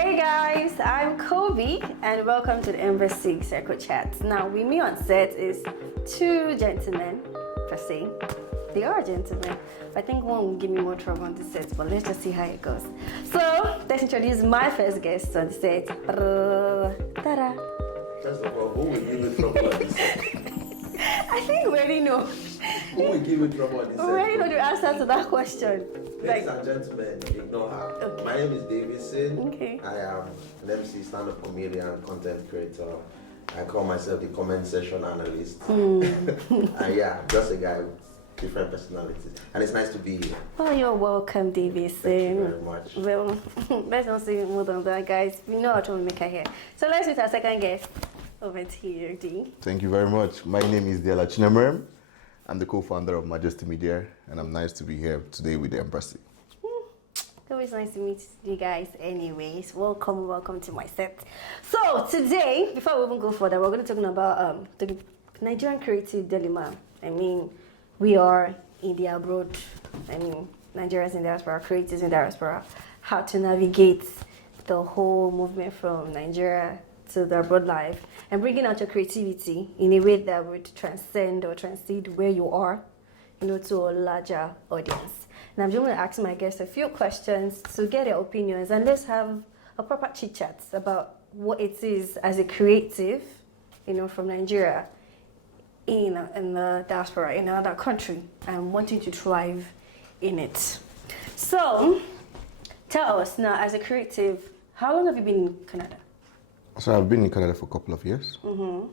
Hey guys, I'm Kobi and welcome to the Embassy Circle Chat. Now, with me on set is two gentlemen, per se. They are gentlemen. I think one will give me more trouble on the set, but let's just see how it goes. So, let's introduce my first guest on the set. Ta-da! First of all, who will give you trouble on this set? I think we already know. Who will give you trouble on this set? We already know the answer to that question. Ladies and gentlemen, ignore her. Okay. My name is Davidsyn. Okay. I am an MC, stand-up comedian, content creator. I call myself the comment section analyst. And yeah, just a guy with different personalities. And it's nice to be here. Well, you're welcome, Davidsyn. Thank you very much. Well, let's not say more than that, guys. We know our troublemaker here. So let's meet our second guest. Over to you, D. Thank you very much. My name is Dilenma. I'm the co-founder of Majesty Media, and I'm nice to be here today with the Embassy. It's always nice to meet you guys anyways. Welcome to my set. So today, before we even go further, we're going to talk about the Nigerian Creative Dilemma. I mean, we are in the abroad. I mean, Nigerians in diaspora, creatives in diaspora. How to navigate the whole movement from Nigeria to the abroad life and bringing out your creativity in a way that would transcend or transcend where you are, to a larger audience. And I'm just going to ask my guests a few questions to get their opinions, and let's have a proper chit chat about what it is as a creative, from Nigeria in the diaspora in another country and wanting to thrive in it. So, tell us now, as a creative, how long have you been in Canada? So I've been in Canada for a couple of years. Mm-hmm.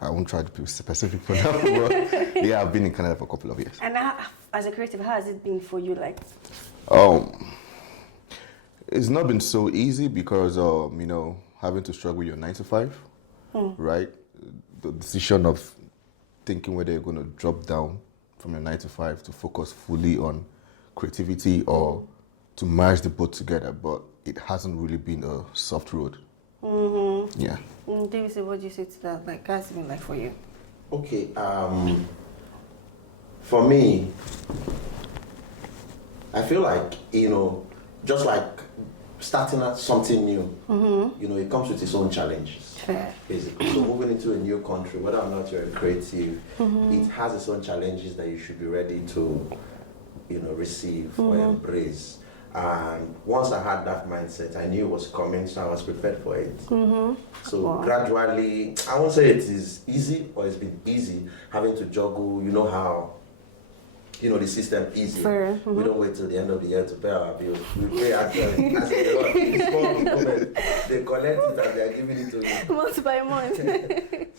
I won't try to be specific for that, but yeah, I've been in Canada for a couple of years. And as a creative, how has it been for you? It's not been so easy because, having to struggle with your 9 to 5, right? The decision of thinking whether you're going to drop down from your 9 to 5 to focus fully on creativity or to merge the both together, but it hasn't really been a soft road. Mm-hmm. Yeah. Davidsyn, what do you say to that? How's it been like for you? Okay, for me, I feel like, just like starting at something new, it comes with its own challenges. Fair. Basically. So moving into a new country, whether or not you're a creative, it has its own challenges that you should be ready to, receive or embrace. And once I had that mindset, I knew it was coming, so I was prepared for it. So gradually, I won't say it is easy or it's been easy having to juggle, how, the system easy. We don't wait till the end of the year to pay our bills. We pay actually as they collect it and they are giving it to you. Month by month.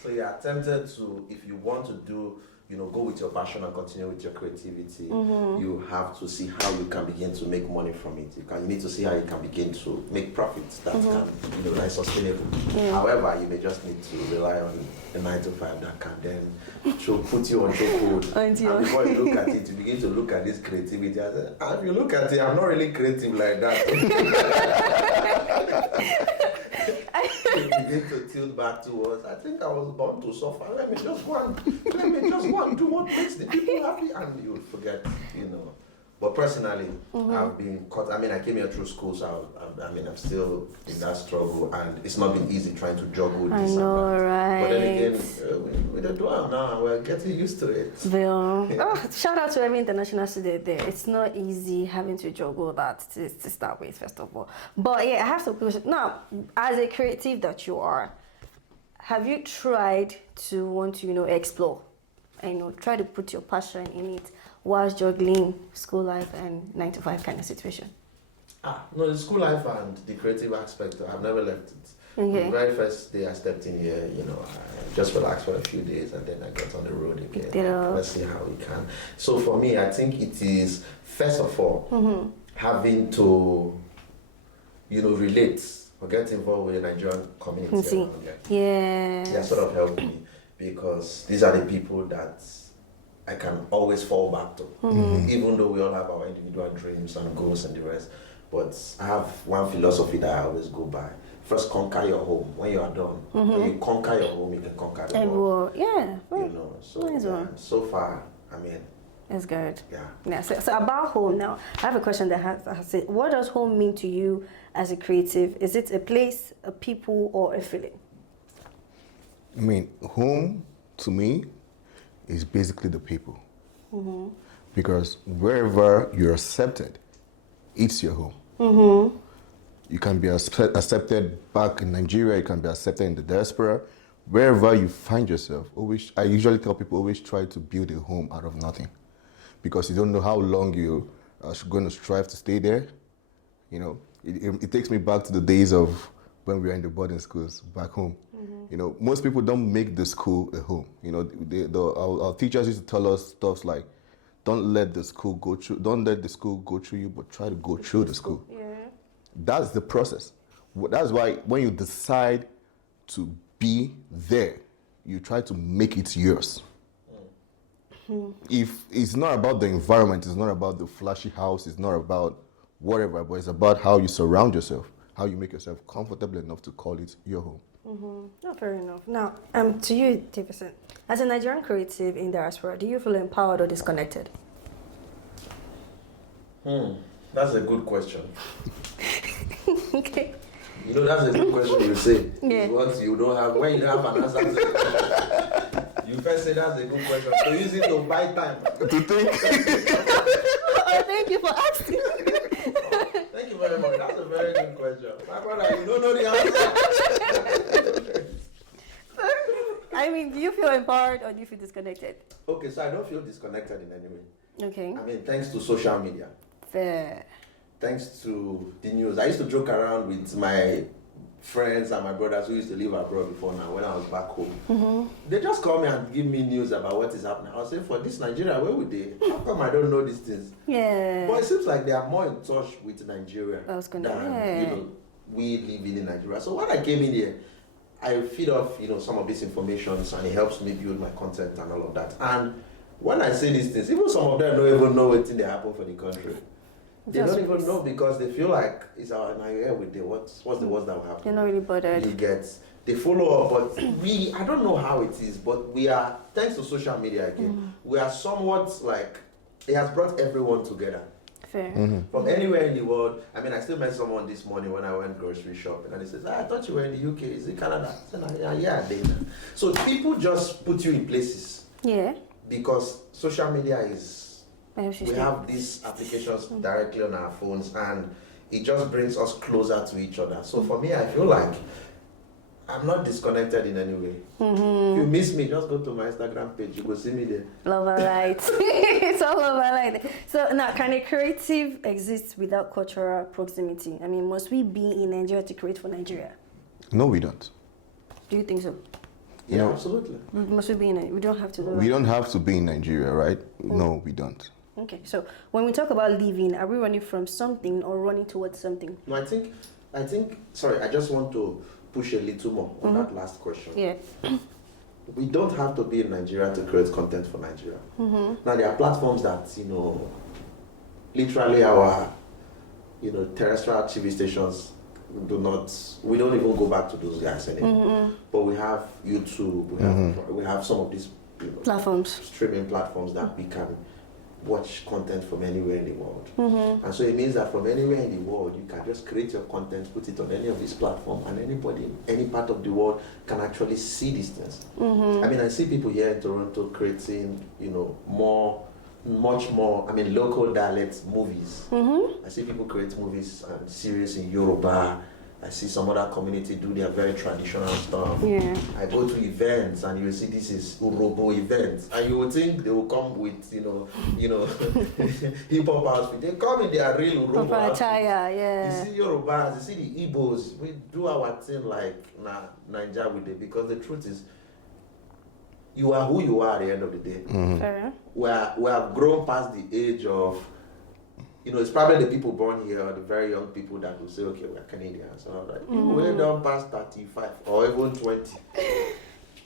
So you're tempted to, if you want to do, go with your passion and continue with your creativity, you have to see how you can begin to make money from it. You need to see how you can begin to make profits that can, like sustainable. Yeah. However, you may just need to rely on the 9 to 5 that can then put you on chokehold. And before you look at it, you begin to look at this creativity. I said, if you look at it, I'm not really creative like that. You begin to tilt back towards, I think I was born to suffer. Let me just go and do what makes the people happy, and you'll forget, But personally, I've been caught. I came here through school, so I'm still in that struggle, and it's not been easy trying to juggle this. I know, right? But then again, we don't do it now, and we're getting used to it. Shout out to every international student there. It's not easy having to juggle that to start with, first of all. But yeah, I have some questions. Now, as a creative that you are, have you tried to want to, explore and try to put your passion in it whilst juggling school life and 9 to 5 kind of situation? No, the school life and the creative aspect, I've never left it. Okay. The very first day I stepped in here, I just relaxed for a few days and then I got on the road again. Let's see how we can. So for me, I think it is, first of all, having to, relate or get involved with the Nigerian community. Yeah. That sort of helped me because these are the people that I can always fall back to, even though we all have our individual dreams and goals and the rest. But I have one philosophy that I always go by. First, conquer your home. When you are done, when you conquer your home, you can conquer the world. Yeah. So far, It's good. Yeah. Yeah. So about home now, I have a question that has it. What does home mean to you as a creative? Is it a place, a people, or a feeling? I mean, home to me is basically the people. Because wherever you're accepted, it's your home. You can be accepted back in Nigeria, you can be accepted in the diaspora. Wherever you find yourself, I usually tell people always try to build a home out of nothing. Because you don't know how long you're going to strive to stay there. You know, it takes me back to the days of when we were in the boarding schools back home. You know, most people don't make the school a home. You know, our teachers used to tell us stuff like, don't let the school go through you, but try to go through the school. Yeah. That's the process. That's why when you decide to be there, you try to make it yours. If it's not about the environment, it's not about the flashy house, it's not about whatever, but it's about how you surround yourself, how you make yourself comfortable enough to call it your home. Oh, fair enough. Now, to you, Davidsyn, as a Nigerian creative in diaspora, do you feel empowered or disconnected? That's a good question. Okay. You know, that's a good question you say. Yeah. What you don't have, when you don't have an answer, you first say that's a good question. So use it to buy time. To think. Oh, thank you for asking. Thank you very much. That's a very good question. My brother, you don't know the answer. I mean, do you feel empowered or do you feel disconnected? Okay, so I don't feel disconnected in any way. Okay. I mean, thanks to social media. Fair. Thanks to the news. I used to joke around with my friends and my brothers who used to live abroad before now when I was back home. They just call me and give me news about what is happening. I'll say, for this Nigeria, where would they? How come I don't know these things? Yeah. But it seems like they are more in touch with Nigeria than yeah. you know, we living in Nigeria. So when I came in here, I feed off some of these informations and it helps me build my content and all of that. And when I say these things, even some of them don't even know what thing they happen for the country. They don't even know because they feel like it's our Nigeria with the what's the worst that will happen. You're not really bothered. You get they follow up, but I don't know how it is, but we are, thanks to social media again, we are somewhat like, it has brought everyone together. Fair. From anywhere in the world. I mean, I still met someone this morning when I went grocery shopping, and he says, I thought you were in the UK. Is it Canada? I said, yeah, I did. So people just put you in places. Yeah. Because social media is, we have these applications directly on our phones, and it just brings us closer to each other. So for me, I feel like I'm not disconnected in any way. If you miss me, just go to my Instagram page. You will see me there. Love and light. It's all love and light. So now, can a creative exist without cultural proximity? I mean, must we be in Nigeria to create for Nigeria? No, we don't. Do you think so? Yeah, absolutely. Must we be in it? We don't have to do that. We don't have to be in Nigeria, right? No, we don't. Okay, so when we talk about living, are we running from something or running towards something? No, I think, sorry, I just want to push a little more on that last question. Yeah. We don't have to be in Nigeria to create content for Nigeria. Now, there are platforms that, literally our, terrestrial TV stations we don't even go back to those guys anymore. But we have YouTube, we have some of these platforms, streaming platforms that we can watch content from anywhere in the world. And so it means that from anywhere in the world, you can just create your content, put it on any of these platforms, and anybody in any part of the world can actually see these things. I mean, I see people here in Toronto creating, much more, local dialect movies. I see people create movies and series in Yoruba. I see some other community do their very traditional stuff. Yeah. I go to events and you see this is Urobo events, and you would think they will come with hip hop outfit. They come in their real Urobo outfit. Yeah. You see Yorubas, you see the Igbos. We do our thing like Nigeria with it, because the truth is, you are who you are at the end of the day. Fair. We have grown past the age of, it's probably the people born here, or the very young people that will say, okay, we're Canadians. And all that. People way down past 35 or even 20.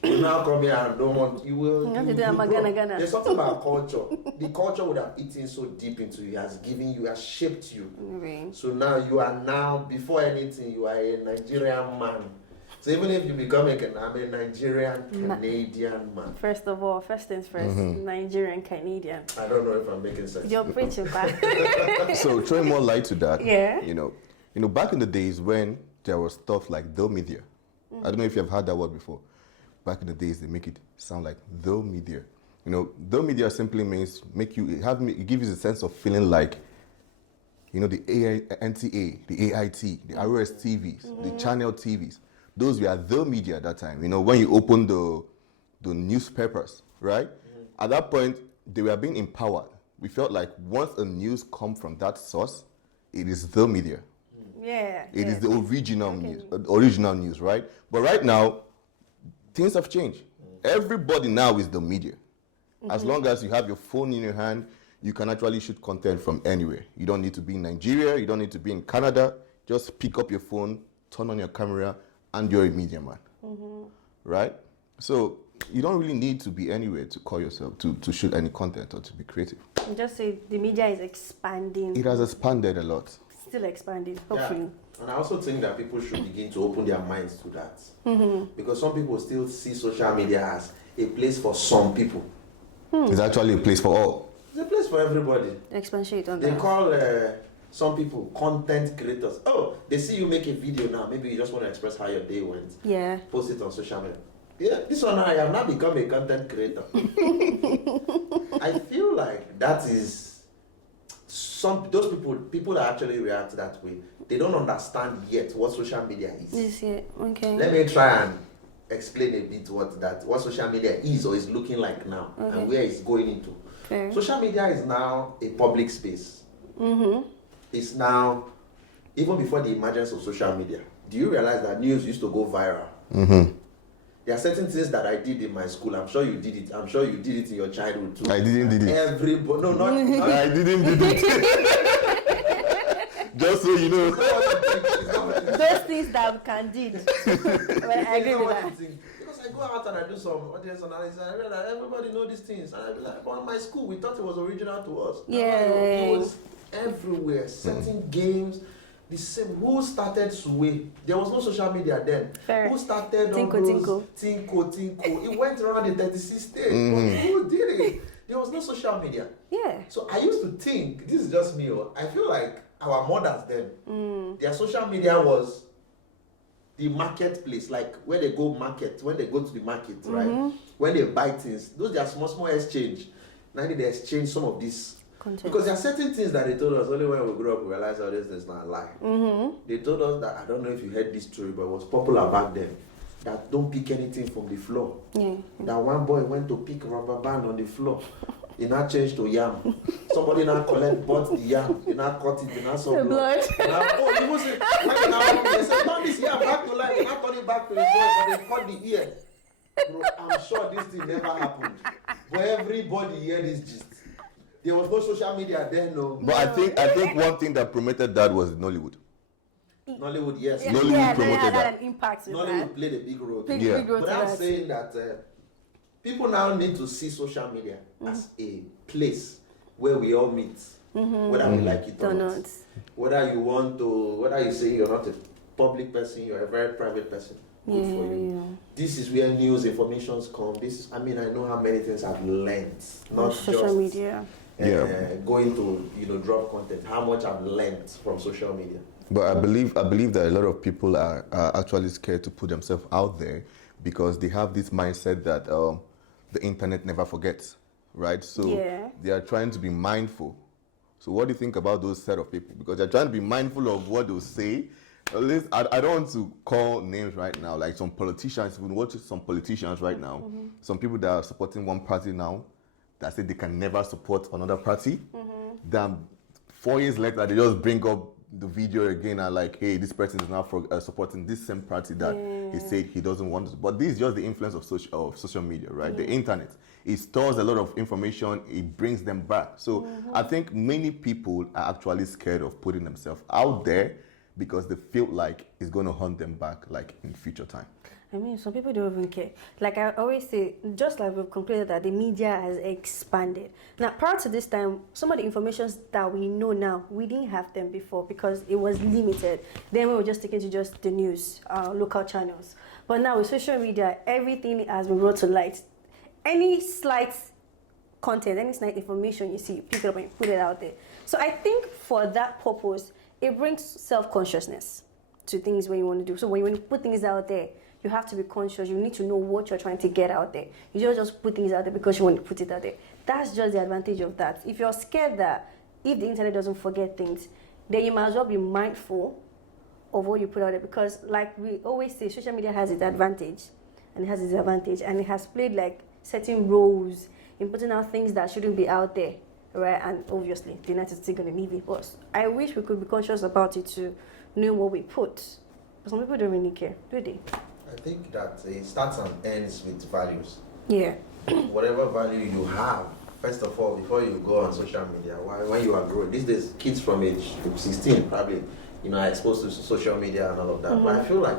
You now come here and don't want, there's something about culture. The culture would have eaten so deep into you, has given you, has shaped you. So now you are before anything, you are a Nigerian man. So even if you become I'm a Nigerian Canadian man. First of all, first things first, Nigerian Canadian. I don't know if I'm making sense. You're preaching back. So throwing more light to that. Yeah. You know, back in the days when there was stuff like the media. I don't know if you've heard that word before. Back in the days, they make it sound like the media. You know, the media simply means it gives you a sense of feeling like, you know, the NTA, the AIT, the ROS TVs, the channel TVs. Those were the media at that time. You know, when you open the newspapers, right? At that point, they were being empowered. We felt like once a news comes from that source, it is the media. Yeah. It is the original news, right? But right now, things have changed. Everybody now is the media. As long as you have your phone in your hand, you can actually shoot content from anywhere. You don't need to be in Nigeria. You don't need to be in Canada. Just pick up your phone, turn on your camera, and you're a media man, right? So you don't really need to be anywhere to call yourself, to shoot any content or to be creative. Just say the media is expanding. It has expanded a lot. Still expanding, hopefully. Yeah. And I also think that people should begin to open their minds to that. Because some people still see social media as a place for some people. It's actually a place for all. It's a place for everybody. Expatiate on They that. call some people content creators. Oh, they see you make a video now. Maybe you just want to express how your day went. Yeah. Post it on social media. Yeah, this one I have now become a content creator. I feel like that is those people that actually react that way. They don't understand yet what social media is. This year, okay. Let me try and explain a bit what social media is or is looking like now and where it's going into. Fair. Social media is now a public space. It's now, even before the emergence of social media, do you realize that news used to go viral? There are certain things that I did in my school. I'm sure you did it. I'm sure you did it in your childhood too. I didn't did it. Everybody, no, not I didn't did it. Just so you know. Those things that we can did. Well, I agree with that. Because I go out and I do some audience analysis and I realize everybody know these things. And I be like, well, my school, we thought it was original to us. Yeah. It was everywhere. Certain games, the same. Who started Suwe? There was no social media then. Fair. Who started Tinko. It went around the 36 states. But who did it? There was no social media. Yeah. So I used to think, this is just me, I feel like our mothers then, their social media was the marketplace, like where they go market, when they go to the market, right? When they buy things, those are small exchange. Now they exchange some of this. Content. Because there are certain things that they told us, only when we grew up we realized all this is not a lie. They told us that, I don't know if you heard this story, but it was popular back then, that don't pick anything from the floor. Yeah. That one boy went to pick rubber band on the floor. He now changed to yam. Somebody now bought the yam. He now cut it. He now saw blood. He was they said, turn this yam back to life. He now turn it back to the boy, but they cut the ear. Bro, I'm sure this thing never happened. But everybody heard this gist. There was no social media then, no. But I think one thing that promoted that was Nollywood. Nollywood, yes. Yeah, Nollywood promoted had that. an impact with Nollywood that. played a big role. Big role But to I'm that. saying that people now need to see social media as a place where we all meet, whether we like it or not. Whether you say you're not a public person, you're a very private person. Good for you. Yeah. This is where news informations come. I know how many things I've learned, not social just media. going to drop content. How much I've learned from social media. But I believe that a lot of people are actually scared to put themselves out there because they have this mindset that the internet never forgets, right? So they are trying to be mindful. So what do you think about those set of people? Because they're trying to be mindful of what they'll say. At least I don't want to call names right now, like some politicians. We watch some politicians right now. Some people that are supporting one party now that say they can never support another party. Then 4 years later, they just bring up the video again and like, hey, this person is now supporting this same party that he said he doesn't want to. But this is just the influence of social media, right? The internet. It stores a lot of information. It brings them back. So I think many people are actually scared of putting themselves out there because they feel like it's going to hunt them back like in future time. I mean, some people don't even care. Like I always say, just like we've concluded that the media has expanded. Now, prior to this time, some of the informations that we know now, we didn't have them before because it was limited. Then we were just taking to just the news, local channels. But now with social media, everything has been brought to light. Any slight content, any slight information you see, you pick it up and you put it out there. So I think for that purpose, it brings self-consciousness to things when you want to do. So when you put things out there, you have to be conscious. You need to know what you're trying to get out there. You don't just put things out there because you want to put it out there. That's just the advantage of that. If you're scared that if the internet doesn't forget things, then you might as well be mindful of what you put out there, because like we always say, social media has its advantage and it has its disadvantage, and it has played like certain roles in putting out things that shouldn't be out there, right? And obviously the internet is still going to leave it. But I wish we could be conscious about it to know what we put. But some people don't really care, do they? I think that it starts and ends with values. Yeah. Whatever value you have, first of all, before you go on social media, when you are growing, these days, kids from age 16 probably, are exposed to social media and all of that. Mm-hmm. But I feel like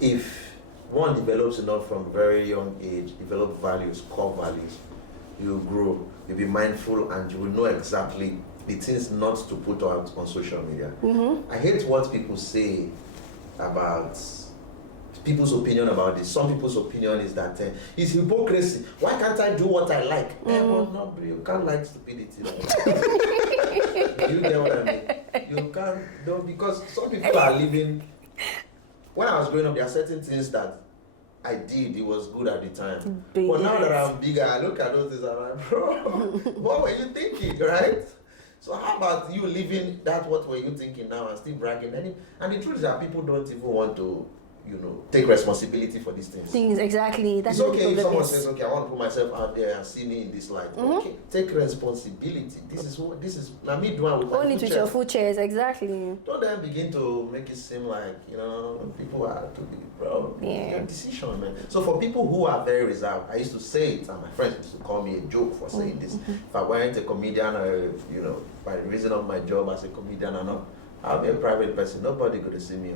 if one develops enough from a very young age, develop values, core values, you grow, you'll be mindful, and you will know exactly the things not to put out on social media. Mm-hmm. I hate what people say about people's opinion about this. Some people's opinion is that it's hypocrisy. Why can't I do what I like? Well, no, you can't like stupidity. Do you get what I mean? You can't, no, because some people are living. When I was growing up, there are certain things that I did, it was good at the time. But now that I'm bigger, I look at those things and I'm like, bro, what were you thinking, right? So how about you living that, what were you thinking now, and still bragging? And the truth is that people don't even want to, take responsibility for these things. Exactly. That's it's okay if someone says, okay, I want to put myself out there and see me in this light. Mm-hmm. Okay, take responsibility. This is not me doing with only with your full chairs, exactly. Don't then begin to make it seem like, people are to be proud. Yeah. Your decision, man. So for people who are very reserved, I used to say it, and my friends used to call me a joke for saying this. If I weren't a comedian, by the reason of my job as a comedian or not, I'll be a private person. Nobody going to see me.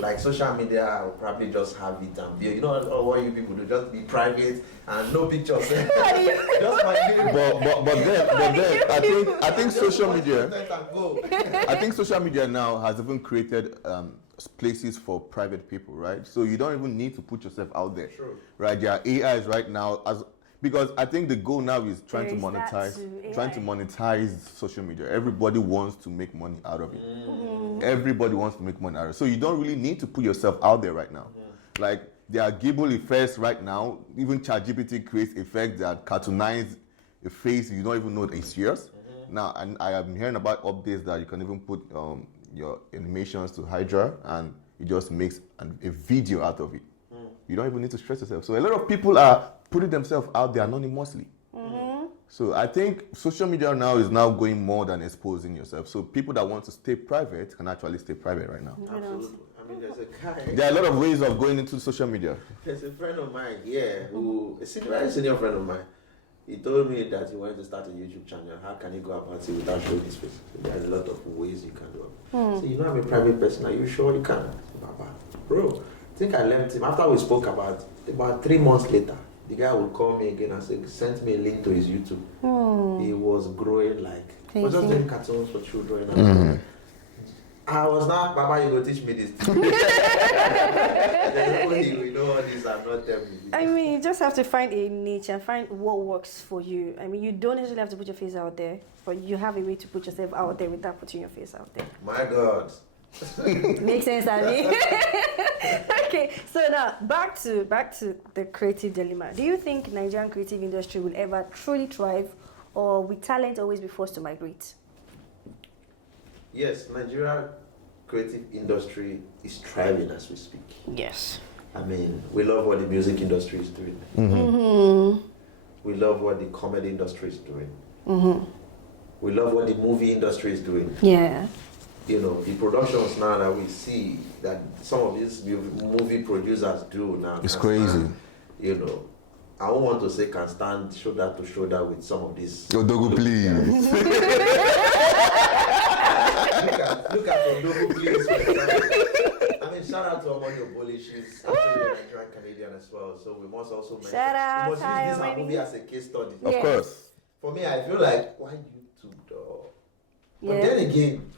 Like social media, I'll probably just have it and be. What you people do, just be private and no pictures. Just my name. But then I think social media. I think social media now has even created places for private people, right? So you don't even need to put yourself out there. True. Right? There are AIs right now because I think the goal now is trying to monetize social media. Everybody wants to make money out of it. Everybody wants to make money out of it. So you don't really need to put yourself out there right now. Like there are Gable effects right now. Even ChatGPT creates effects that cartoonize a face you don't even know it's yours. Now, and I am hearing about updates that you can even put your animations to Hydra and it just makes a video out of it. You don't even need to stress yourself. So a lot of people are putting themselves out there anonymously. So I think social media now is now going more than exposing yourself. So people that want to stay private can actually stay private right now. Absolutely. I mean, there's a guy. There are a lot of ways of going into social media. There's a friend of mine here a very senior friend of mine. He told me that he wanted to start a YouTube channel. How can he go about it without showing his face? There's a lot of ways you can do it. So I'm a private person. Are you sure you can? Baba, bro, I think I left him after we spoke about 3 months later. The guy would call me again and say, sent me a link to his YouTube. He was growing like, he was just doing cartoons for children. I was not, Baba, you go teach me this. You know all this, I'm not telling you. I mean, you just have to find a niche and find what works for you. I mean, you don't necessarily have to put your face out there, but you have a way to put yourself out there without putting your face out there. My God. Makes sense, Abby. Okay, so now back to the creative dilemma. Do you think Nigerian creative industry will ever truly thrive, or will talent always be forced to migrate? Yes, Nigerian creative industry is thriving as we speak. Yes. I mean, we love what the music industry is doing. We love what the comedy industry is doing. We love what the movie industry is doing. Yeah. The productions now that we see that some of these movie producers do now. It's crazy. Stand, I don't want to say can stand shoulder to shoulder with some of these. Odogu, please. Look at Odogu, please. I mean, shout out to Omodio Boli. She's actually a Nigerian Canadian as well. So we must also mention. Shout out. We must use this movie as a case study. Of course. For me, I feel like, why YouTube though? But then again,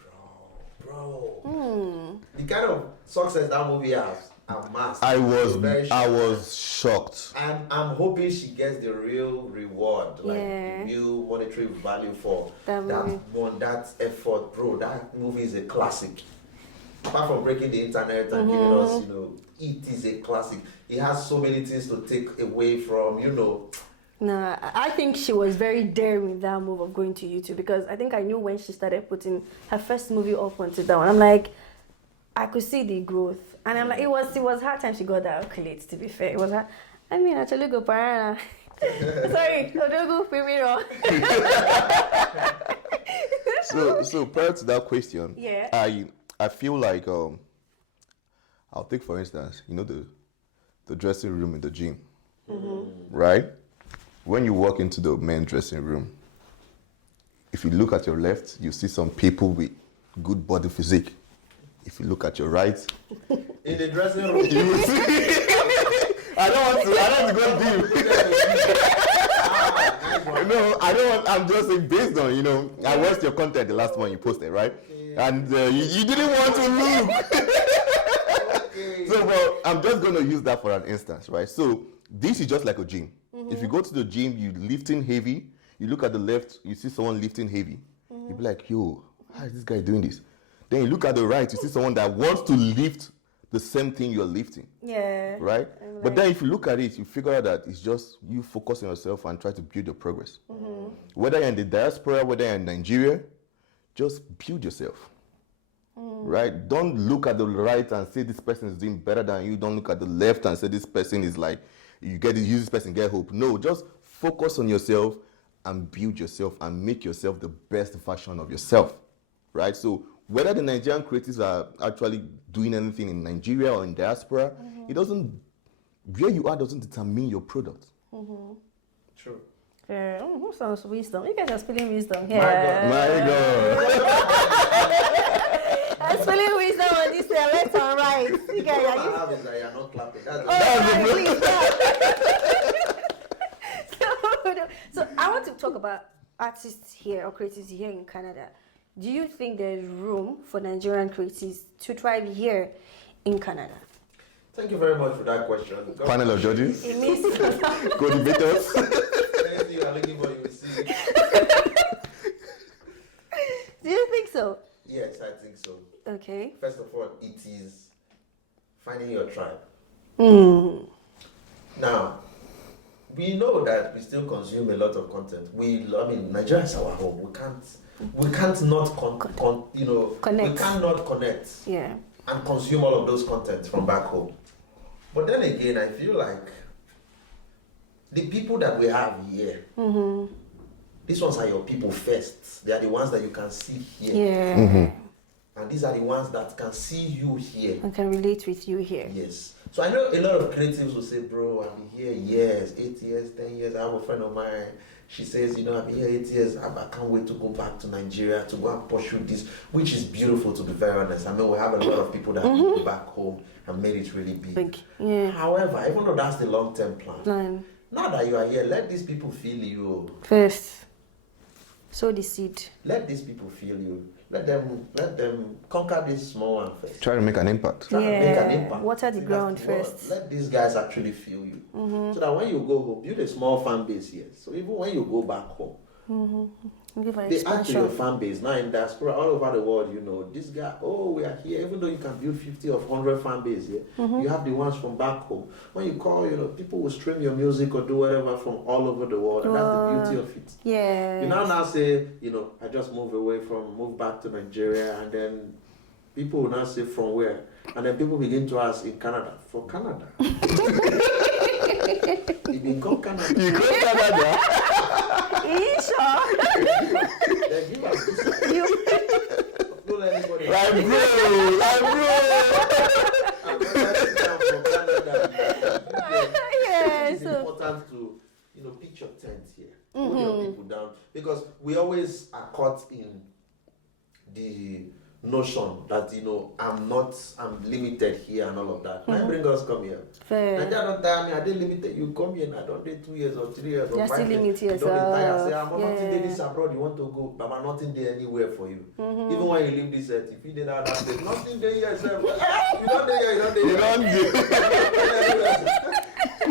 bro, the kind of success that movie has, amassed. I Very was shocked. I'm hoping she gets the real reward, like Yeah. the real monetary value for That movie. that effort, bro. That movie is a classic. Apart from breaking the internet and giving us, it is a classic. It has so many things to take away from, No, I think she was very daring with that move of going to YouTube, because I think I knew when she started putting her first movie up onto that one. I'm like, I could see the growth, and I'm like, it was her time she got that accolades. To be fair, it was her. I mean, actually, go parana. Sorry, Odogu Primiro. So prior to that question, Yeah. I feel like I'll take for instance, the dressing room in the gym, right? When you walk into the men's dressing room, if you look at your left, you see some people with good body physique. If you look at your right, in the dressing room, you will see. I don't want to go deep. No, I'm just saying based on, I watched your content, the last one you posted, right? And you didn't want to look. So, well, I'm just going to use that for an instance, right? So, this is just like a gym. If you go to the gym, you lifting heavy, you look at the left, you see someone lifting heavy. You'll be like, yo, how is this guy doing this? Then you look at the right, you see someone that wants to lift the same thing you're lifting. Yeah. Right? But then if you look at it, you figure out that it's just you focus on yourself and try to build your progress. Whether you're in the diaspora, whether you're in Nigeria, just build yourself. Right? Don't look at the right and say this person is doing better than you. Don't look at the left and say this person is like, use this person, get hope. No, just focus on yourself and build yourself and make yourself the best version of yourself. Right? So whether the Nigerian creatives are actually doing anything in Nigeria or in diaspora, it doesn't, where you are doesn't determine your product. True. Yeah. Who sounds wisdom? You guys are spilling wisdom here. My God. I'm spilling wisdom on this left and right. You guys What I are have is that you're not clapping. So I want to talk about artists here or creatives here in Canada. Do you think there's room for Nigerian creatives to thrive here in Canada? Thank you very much for that question. Panel of judges. It means Co-debaters. Anything you are looking for, you will see. Do you think so? Yes, I think so. Okay. First of all, it is finding your tribe. Now, we know that we still consume a lot of content. Nigeria is our home. We can't not Connect. We cannot connect. Yeah. And consume all of those contents from back home. But then again, I feel like the people that we have here, these ones are your people first. They are the ones that you can see here. Yeah. And these are the ones that can see you here. I can relate with you here. Yes. So I know a lot of creatives will say, bro, I've been here years, 8 years, 10 years. I have a friend of mine. She says, I've been here 8 years. I can't wait to go back to Nigeria to go and pursue this, which is beautiful, to be very honest. I mean, we have a lot of people that have been back home and made it really big. Yeah. However, even though that's the long-term plan, now that you are here, let these people feel you. First, sow the seed. Let these people feel you. Let them conquer this small one first. Try to make an impact. Try to make an impact. Water the ground first. Let these guys actually feel you. So that when you go home, build a small fan base here. So even when you go back home, Give an they add to your expansion. fan base. Now in diaspora, all over the world, this guy, we are here. Even though you can build 50 or 100 fan base here, you have the ones from back home. When you call, people will stream your music or do whatever from all over the world. And that's the beauty of it. Yeah. You now say, I just moved back to Nigeria, and then people will now say from where? And then people begin to ask in Canada, for Canada. You become Canada. You go Canada? Are you sure? Then give us this. Don't let anybody. Like bro. I'm from Canada. Yeah, It's important to, pitch your tent here. Put your people down. Because we always are caught in the notion that, I'm limited here and all of that. I bring us come here. Fair. And don't tell me, I didn't limited. You come here and I don't do 2 years or 3 years or You're 5 still years. limiting You don't be tired. Say, I'm yourself. not in this abroad, you want to go, but I'm not in there anywhere for you. Even when you leave this earth, if you did that place, nothing there yourself. You don't there, you don't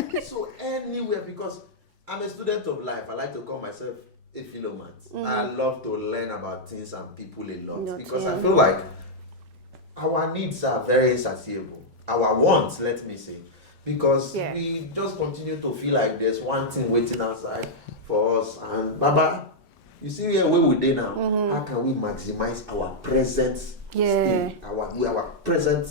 there. So anywhere, because I'm a student of life, I like to call myself a philomant. I love to learn about things and people a lot because I feel like our needs are very insatiable. Our wants, let me say, because we just continue to feel like there's one thing waiting outside for us. And Baba, you see where we dey now. How can we maximize our present state, our present,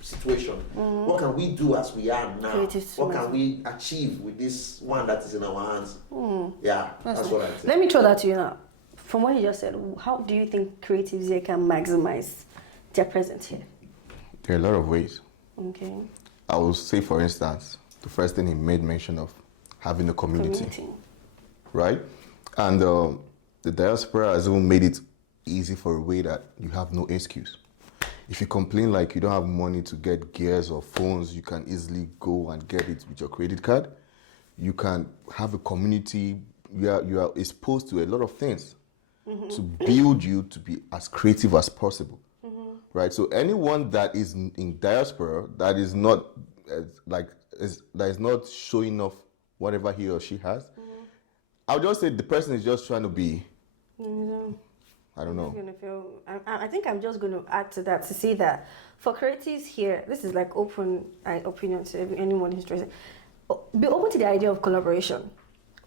situation? What can we do as we are now? What can we achieve with this one that is in our hands? That's what I think. Let me throw that to you now. From what you just said, how do you think creatives here can maximize their presence here? There are a lot of ways. Okay. I will say, for instance, the first thing he made mention of, having a community. Right? And the diaspora has even made it easy for a way that you have no excuse. If you complain like you don't have money to get gears or phones, you can easily go and get it with your credit card. You can have a community where you are exposed to a lot of things to build you to be as creative as possible. Right? So anyone that is in diaspora that is not that is not showing off whatever he or she has, I would just say the person is just trying to be. I don't know. I think I'm just going to add to that to say that for creatives here, this is like open opinion to anyone who's interested. Be open to the idea of collaboration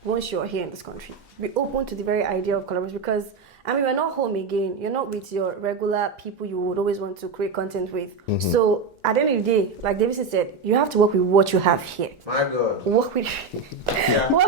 once you're here in this country. Be open to the very idea of collaboration because, we're not home again. You're not with your regular people you would always want to create content with. So at the end of the day, like Davidsyn said, you have to work with what you have here. My God. Work with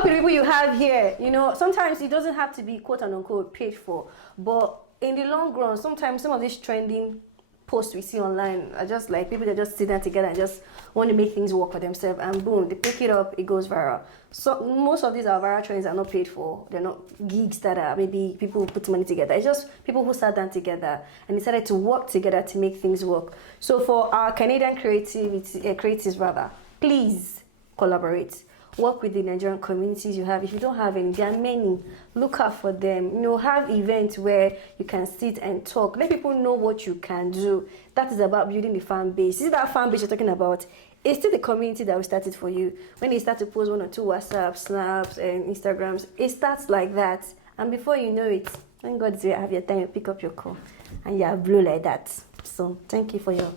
people you have here. Sometimes it doesn't have to be quote unquote paid for, but in the long run, sometimes some of these trending posts we see online are just like people that just sit down together and just want to make things work for themselves, and boom, they pick it up, it goes viral. So most of these are viral trends are not paid for. They're not gigs that are maybe people who put money together. It's just people who sat down together and decided to work together to make things work. So for our Canadian creatives, please collaborate. Work with the Nigerian communities you have. If you don't have any, there are many. Look out for them. Have events where you can sit and talk. Let people know what you can do. That is about building the fan base. Is that fan base you're talking about? It's still the community that we started for you. When you start to post 1 or 2 WhatsApp, Snaps, and Instagrams, it starts like that. And before you know it, when God's there, have your time, you pick up your call, and you are blue like that. So thank you for your...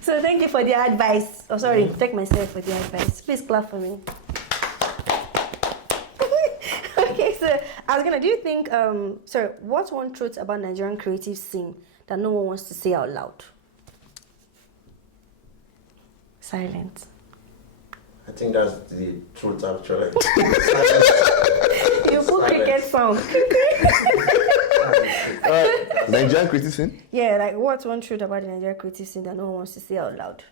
So thank you for the advice. Oh, sorry, take myself for the advice. Please clap for me. Okay, so do you think, what's one truth about Nigerian creative scene that no one wants to say out loud? Silence. I think that's the truth, actually. You put cricket song. Nigerian creative scene? Yeah, like what's one truth about the Nigerian creative scene that no one wants to say out loud?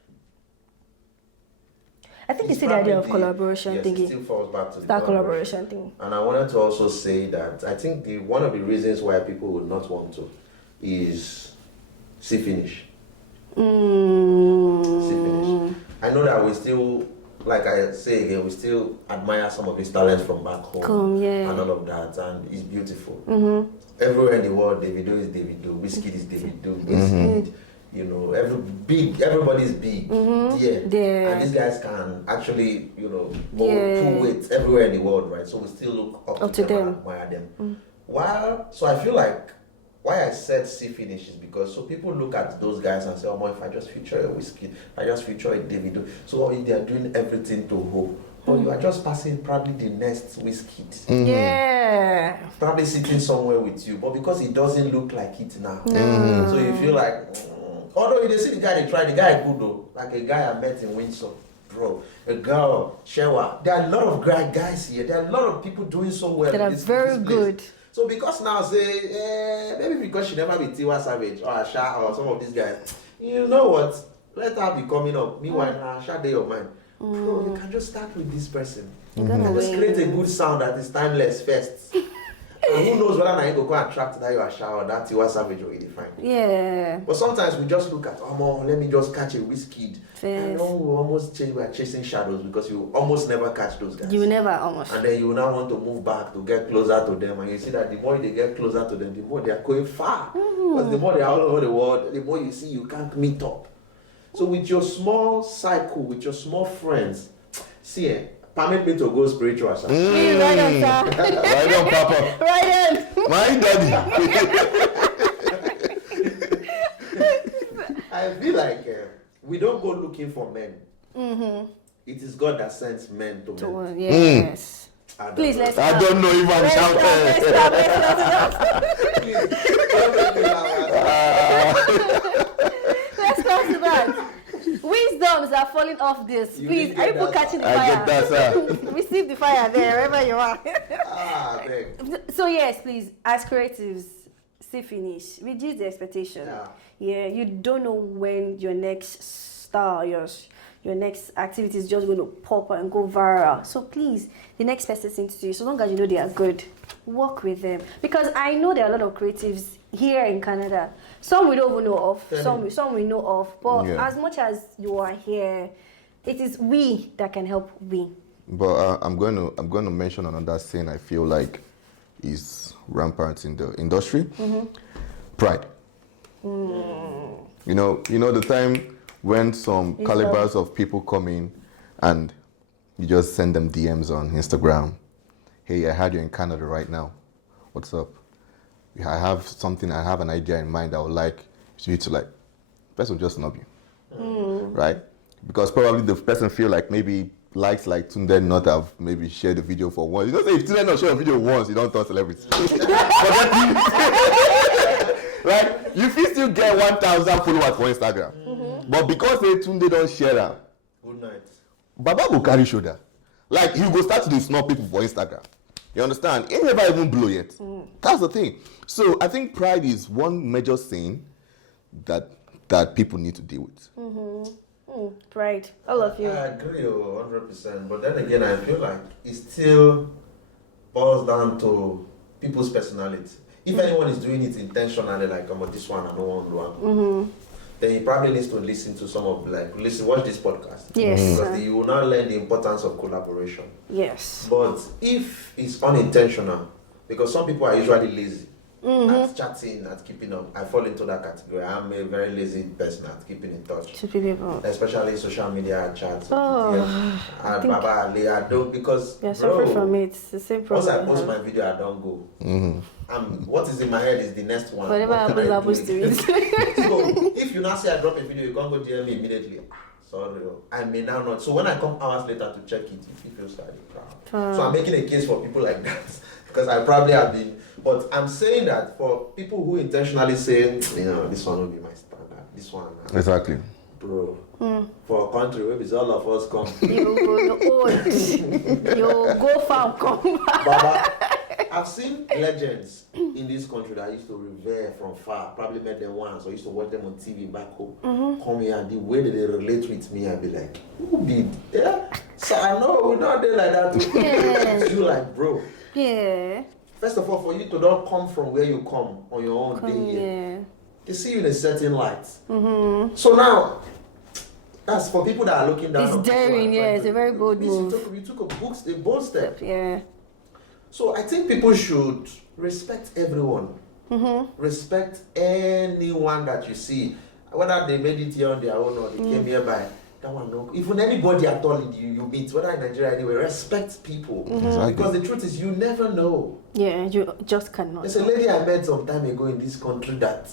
I think it's the idea of collaboration thingy. It still falls back to that collaboration thing. And I wanted to also say that I think one of the reasons why people would not want to is see finish. See finish. I know that we still, like I say again, we still admire some of his talents from back home and all of that, and it's beautiful. Everywhere in the world, Davido is Davido, Wizkid is Davido, Wizkid, everybody's big, and these guys can actually, go two weights everywhere in the world, right? So we still look up to them and admire them. So I feel like why I said see finish is because so people look at those guys and say, oh, if I just feature a Wizkid, I just feature a Davido, so they are doing everything to hope. Or you are just passing probably the next Wizkid. Yeah. Probably sitting somewhere with you, but because it doesn't look like it now. So you feel like, although you see the guy, the guy good though. Like a guy I met in Windsor, bro. A girl, Shewa. There are a lot of great guys here. There are a lot of people doing so well. That are very good. So because now say, maybe because she never be Tiwa Savage or Asha or some of these guys, you know what? Let her be coming up. Meanwhile, Asha, they your mind. Bro, you can just start with this person. And just create a good sound that is timeless first. And who knows whether I go attract that you are shower that you are savage or fine. Yeah. But sometimes we just look at, let me just catch a whiskey. And we almost change, we are chasing shadows because you almost never catch those guys. You never almost. And then you now want to move back to get closer to them, and you see that the more they get closer to them, the more they are going far. Because the more they are all over the world, the more you see you can't meet up. So with your small cycle, with your small friends, see, permit me to go spiritual. Sir. Please, right on, sir. Right on, Papa. Right on. My daddy. I feel like we don't go looking for men. It is God that sends men to men. Yes. Please, let's I don't know if I'm shouting. Let's come to that. Wisdoms are falling off this. Please, are you catching the fire? I get that, sir. Receive the fire there, wherever you are. So yes, please, as creatives, see finish. Reduce the expectation. Yeah, you don't know when your next star, your next activity is just going to pop and go viral. So please, the next person sings to you, so long as you know they are good, work with them. Because I know there are a lot of creatives here in Canada. Some we don't even know of, some we know of. But as much as you are here, it is we that can help we. But I'm going to mention another thing I feel like is rampant in the industry. Pride. You know the time when some calibers of people come in and you just send them DMs on Instagram. Hey, I heard you're in Canada right now. What's up? I have an idea in mind I would like you to like. Person will just snub you. Right? Because probably the person feel like maybe likes like Tunde not have maybe shared the video for once. You know, say if Tunde not share a video once, you don't turn celebrity. Right? You still get 1,000 followers for Instagram. But because Tunde don't share them, good night. Baba will carry shoulder. Like he will start to snub people for Instagram. You understand? He never even blow yet. That's the thing. So I think pride is one major thing that people need to deal with. Pride, all of you. I agree 100%. But then again, I feel like it still boils down to people's personality. If anyone is doing it intentionally, like this one, I don't want to do it, then he probably needs to listen to some of watch this podcast. Yes. Because you will now learn the importance of collaboration. Yes. But if it's unintentional, because some people are usually lazy at chatting, at keeping up. I fall into that category. I'm a very lazy person at keeping in touch. To people. Especially social media chats. Oh, I don't, because you're suffering from it. It's the same problem. Once I post my video, I don't go. What is in my head is the next one. Whatever happens to it. So if you now say I drop a video, you can't go DM me immediately. Sorry, I may now not. So when I come hours later to check it, it feels slightly proud. So I'm making a case for people like that because I probably have been. But I'm saying that for people who intentionally say, this one will be my standard. This one. Exactly. Bro, for a country where it's all of us come. You go far, come back. Baba, I've seen legends in this country that I used to revere from far. Probably met them once or used to watch them on TV back home. Come here, and the way that they relate with me, I'd be like, who did? Yeah. So I know we're not there like that. Yeah. You like, bro. Yeah. First of all, for you to not come from where you come on your own day here, they see you in a certain light. So now, that's for people that are looking down. It's daring, it's a very bold move. You took a bold step. Yeah. So I think people should respect everyone. Respect anyone that you see, whether they made it here on their own or they came here by that one. No, even anybody at all you meet, whether in Nigeria anyway, respect people. Because the truth is, you never know. Yeah, you just cannot. There's a lady I met some time ago in this country that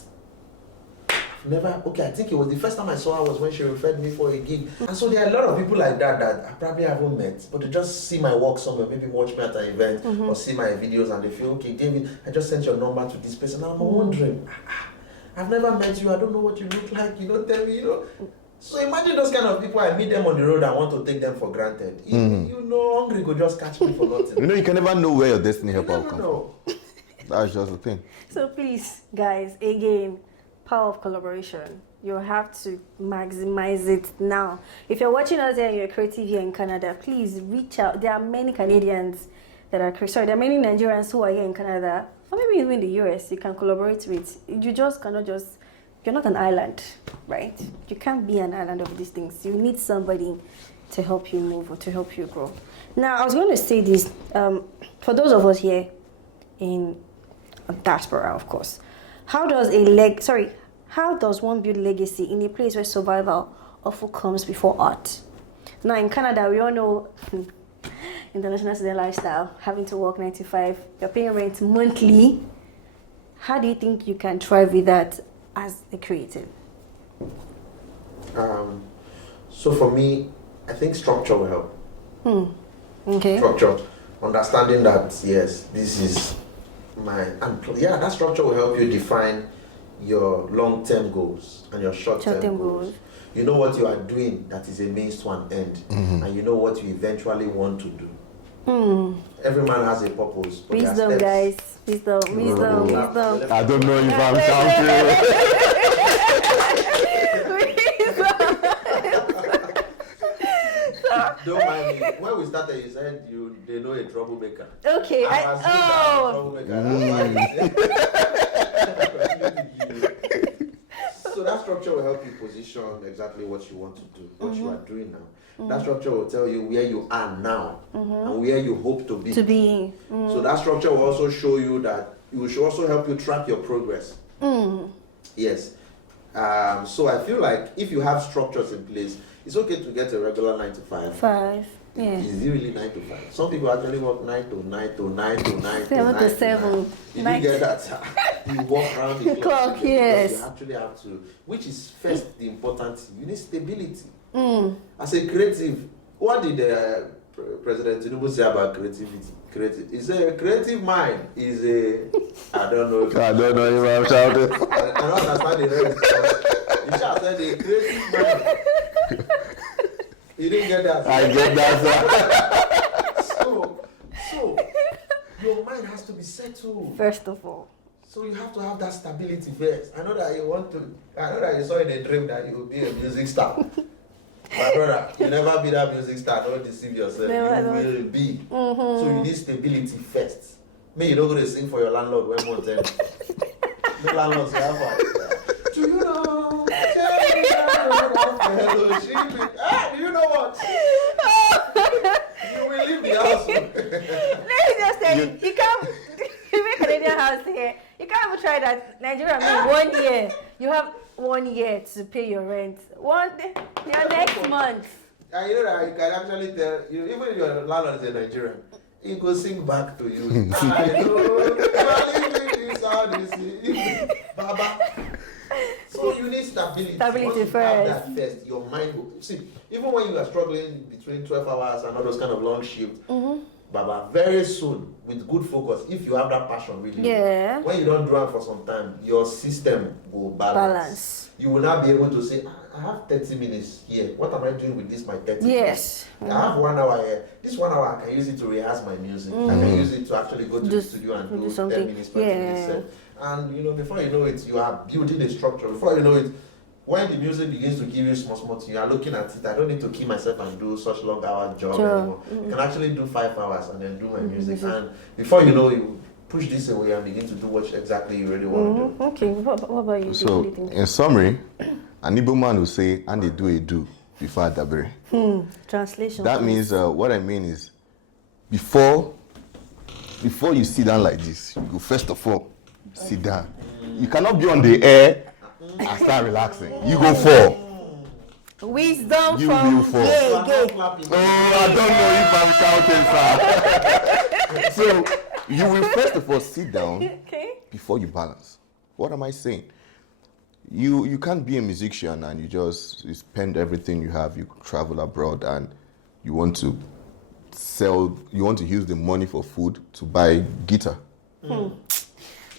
I think it was the first time I saw her was when she referred me for a gig. And so there are a lot of people like that I probably haven't met, but they just see my work somewhere, maybe watch me at an event or see my videos and they feel, okay, David, I just sent your number to this person. I'm wondering, I've never met you, I don't know what you look like, tell me, So imagine those kind of people, I meet them on the road, I want to take them for granted. Hungry could just catch me for nothing. You can never know where your destiny help out comes from. That's just the thing. So please, guys, again, power of collaboration. You have to maximize it now. If you're watching us here and you're creative here in Canada, please reach out. There are many Canadians that are sorry, there are many Nigerians who are here in Canada, or maybe even in the US, you can collaborate with. You just cannot just, you're not an island, right? You can't be an island of these things. You need somebody to help you move or to help you grow. Now, I was going to say this, for those of us here in diaspora, of course, how does one build legacy in a place where survival often comes before art? Now, in Canada, we all know international student lifestyle, having to work 9 to 5, you're paying rent monthly. How do you think you can thrive with that as a creative? So for me, I think structure will help. Okay. Structure, understanding that yes, this is that structure will help you define your long-term goals and your short-term goals. You know what you are doing that is a means to an end, and you know what you eventually want to do. Every man has a purpose. Wisdom, guys. Wisdom. I don't know if I'm Don't mind me. When we started, you said they know a troublemaker. Okay. So that structure will help you position exactly what you want to do, what you are doing now. That structure will tell you where you are now and where you hope to be. So that structure will also show you that it will also help you track your progress. Yes. So I feel like if you have structures in place, it's okay to get a regular 9 to 5. Yeah. Is it really 9 to 5? Some people actually work 9 to 9 to 9 to 9 to 9 to 7. If you get that, you walk around the clock. Yes. You actually have to, which is first the important thing. You need stability. As a creative, what did President Tinubu say about creativity? He said a creative mind is a, I don't know if I'm shouting. I don't understand the rest. You should have said a creative mind. You didn't get that. I get that, So your mind has to be settled. First of all. So you have to have that stability first. I know that you saw in a dream that you will be a music star. My brother, you never be that music star. Don't deceive yourself. You will be. So you need stability first. Maybe you're not going to sing for your landlord one more time. The landlord say, do you know? Do you know what? You will leave the house. Let me just tell you, you can't make Canadian house here. You can't even try that. Nigeria, 1 year. You have 1 year to pay your rent. Next month. And you know that I can actually tell you, even if your landlord is a Nigerian, he will sing back to you. I know, Baba. So you need stability. Stability Once you first. have that first, your mind will see. Even when you are struggling between 12 hours and all those kind of long shifts, Baba, very soon with good focus, if you have that passion really, when you don't do it for some time, your system will balance. You will not be able to say, I have 30 minutes here. What am I doing with this my 30 minutes? I have 1 hour here. This 1 hour I can use it to rehearse my music. I can use it to actually go to the studio and do 10 minutes, 20 minutes. And before you know it, you are building a structure. Before you know it, when the music begins to give you small, you are looking at it. I don't need to kill myself and do such long hour job anymore. I can actually do 5 hours and then do my music. And before you know, you push this away and begin to do what exactly you really want to do. Okay, what about you? So, in summary, an Igbo man will say, and they do before Adabere. Translation. That means, what I mean is, before you sit down like this, you go first of all, sit down. You cannot be on the air and start relaxing. You go fall. Wisdom You from will fall. I don't know if I'm shouting, sir. So you will first of all sit down before you balance. What am I saying? You can't be a musician and you spend everything you have. You travel abroad and you want to use the money for food to buy guitar.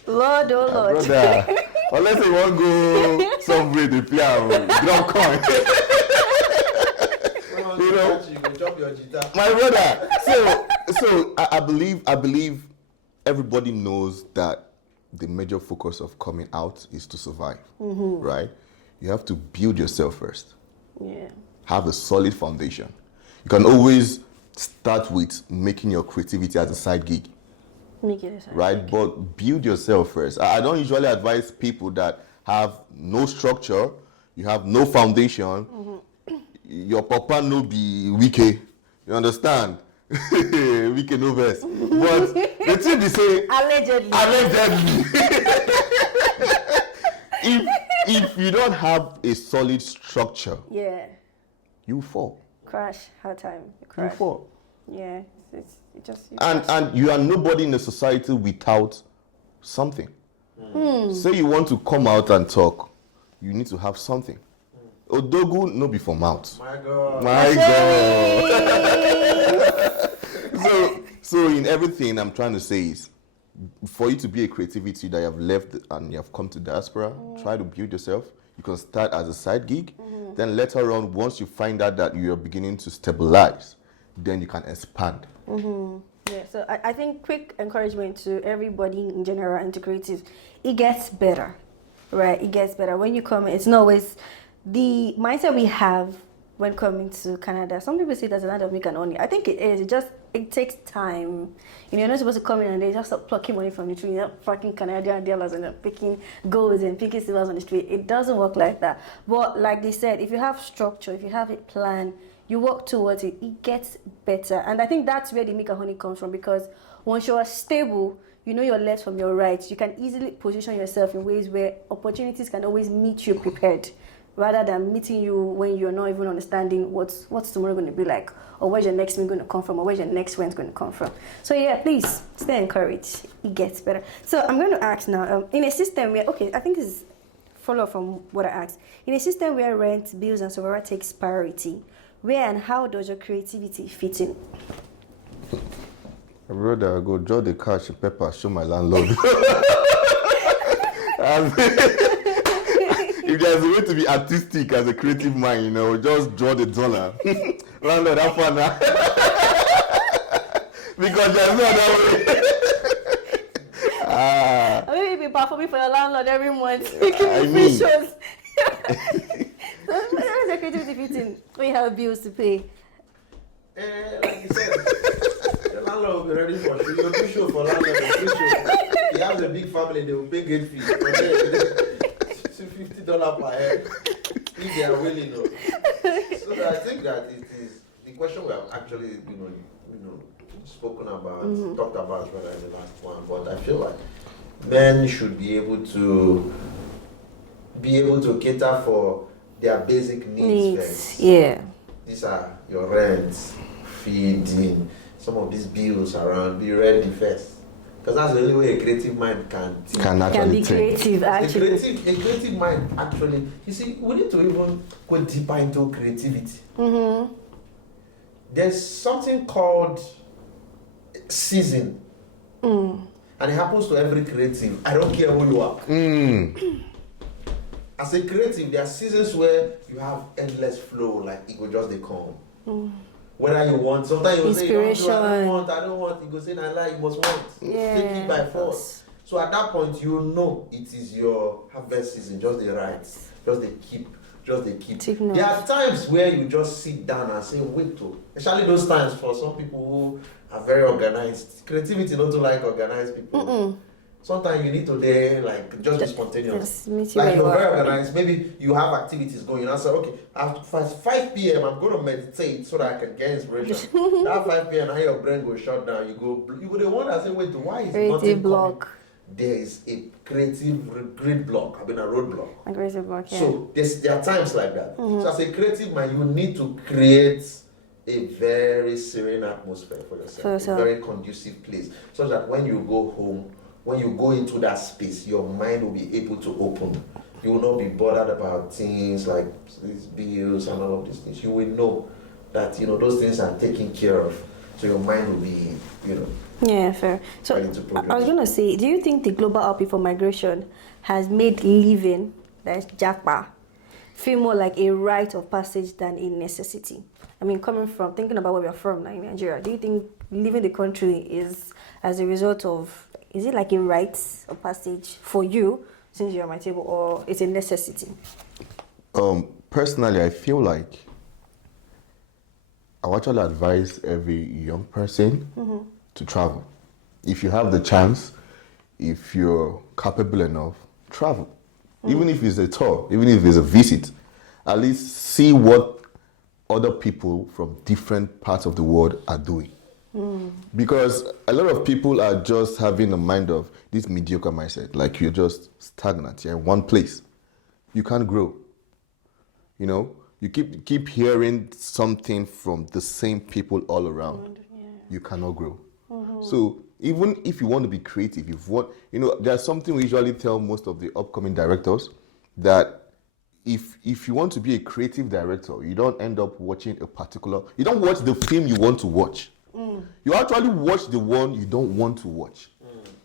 Lord, oh Lord. Brother, unless you want to go somewhere to play drum coin. My brother. So I believe everybody knows that the major focus of coming out is to survive, right? You have to build yourself first. Yeah. Have a solid foundation. You can always start with making your creativity as a side gig. Make it a side Right, gig. but build yourself first. I don't usually advise people that have no structure, you have no foundation, your papa no be wiki. You understand? Wiki no verse. But the thing is say Allegedly. if you don't have a solid structure, Yeah. you fall. Crash. Hard time. You Crash. fall. Yeah. It just. And you are nobody in a society without something. Say you want to come out and talk, you need to have something. Odogu no be for mouth. My God. My God. So in everything I'm trying to say is, for you to be a creativity that you have left and you have come to diaspora, try to build yourself. You can start as a side gig. Then later on, once you find out that you are beginning to stabilize, then you can expand. Yeah, so I think quick encouragement to everybody in general and to creatives. It gets better, right? It gets better. When you come, it's not always the mindset we have when coming to Canada. Some people say that's a land of milk and honey. I think it is. It takes time. You're not supposed to come in and they just start plucking money from the tree. You're not fucking Canadian dollars and picking golds and picking silvers on the street. It doesn't work like that. But like they said, if you have structure, if you have a plan, you work towards it, it gets better. And I think that's where the milk and honey comes from, because once you are stable, you know your left from your right. You can easily position yourself in ways where opportunities can always meet you prepared, rather than meeting you when you're not even understanding what's tomorrow going to be like, or where's your next meal going to come from, or where's your next wind's going to come from. So yeah, please stay encouraged. It gets better. So I'm going to ask now, in a system where, okay, I think this is follow up from what I asked. In a system where rent, bills, and survival takes priority, where and how does your creativity fit in? Brother, I go draw the cash and paper, show my landlord. If there's a way to be artistic as a creative mind, just draw the dollar. Landlord, have fun now. Because there's no other way. Maybe be performing for your landlord every month. I mean. Shows. Where does your creativity fit in when you have bills to pay? Like you said, the landlord will be ready for show. You'll do show for landlord. He has a big family, they will pay gate fees. $50 per head if they are willing. So I think that it is the question we have actually spoken about, talked about rather in the last one. But I feel like men should be able to cater for their basic needs first. Yeah. These are your rent, feeding, some of these bills around. Be ready first. Because that's the only way a creative mind can think. Can actually be creative, actually. A creative mind, actually, you see, we need to even go deeper into creativity. There's something called season. And it happens to every creative. I don't care who you are. As a creative, there are seasons where you have endless flow, like it will just they come. Whether you want, sometimes you will say, I don't want, you go say, I like, you must want. Yeah. Take it by force. So at that point, you know it is your harvest season, just the right, just they keep. There are times where you just sit down and say, wait to. Especially those times for some people who are very organized. Creativity not to like organized people. Sometimes you need to just be spontaneous. Like you're very organized. Maybe you have activities going. I say, okay, after 5 p.m. I'm going to meditate so that I can get inspiration. That 5 p.m. now your brain go shut down. You go the one that say, wait, why is nothing block? There is a creative grid block. I mean a roadblock. A creative block, yeah. So there are times like that. So as a creative mind, you need to create a very serene atmosphere for yourself. A very conducive place. So that when you go home, when you go into that space, your mind will be able to open. You will not be bothered about things like these bills and all of these things. You will know that those things are taken care of. So your mind will be, Yeah, fair. So I was gonna say, do you think the global output for migration has made living, that's Japa, feel more like a rite of passage than a necessity? I mean, thinking about where we're from, like Nigeria, do you think leaving the country is as a result of, is it like a rite of passage for you since you're at my table, or it's a necessity? Personally, I feel like I would actually advise every young person to travel. If you have the chance, if you're capable enough, travel. Even if it's a tour, even if it's a visit, at least see what other people from different parts of the world are doing. Because a lot of people are just having a mind of this mediocre mindset, like you're just stagnant, you're in one place. You can't grow. You know, you keep hearing something from the same people all around. You cannot grow. So even if you want to be creative, there's something we usually tell most of the upcoming directors, that if you want to be a creative director, you don't end up watching you don't watch the film you want to watch. You actually watch the one you don't want to watch.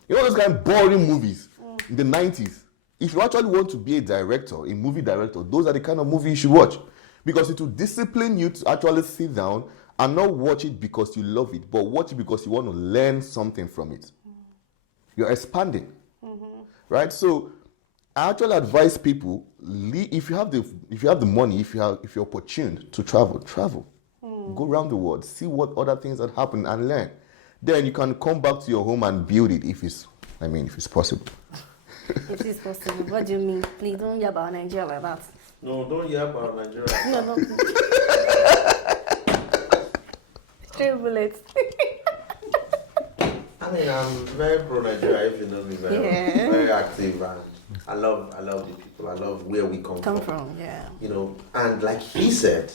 You know those kind of boring movies in the 90s? If you actually want to be a director, a movie director, those are the kind of movies you should watch. Because it will discipline you to actually sit down and not watch it because you love it, but watch it because you want to learn something from it. You're expanding. Right? So I actually advise people, if you have the money, if you're opportune to travel. Go around the world, see what other things that happen and learn. Then you can come back to your home and build it if it's possible. If it's possible. What do you mean? Please don't hear about Nigeria like that. No, don't hear about Nigeria. No. Straight bullets. I mean, I'm very pro Nigeria, if you know me very well. Very active, and I love the people. I love where we come from. Yeah. You know, and like he said,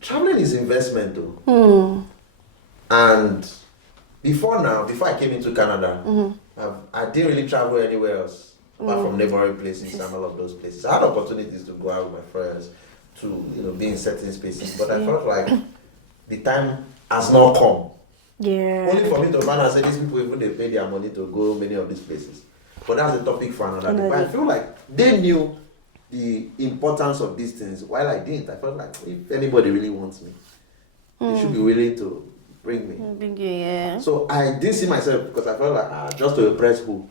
traveling is investment though. And before I came into Canada, I didn't really travel anywhere else apart from neighboring places and all of those places. I had opportunities to go out with my friends, to be in certain spaces, but I felt like the time has not come. Yeah. Only for me to find out, say these people even they pay their money to go many of these places. But that's a topic for another day. But I feel like they knew the importance of these things while I didn't. I felt like if anybody really wants me, they should be willing to bring me. Yeah. So I didn't see myself, because I felt like just to impress who?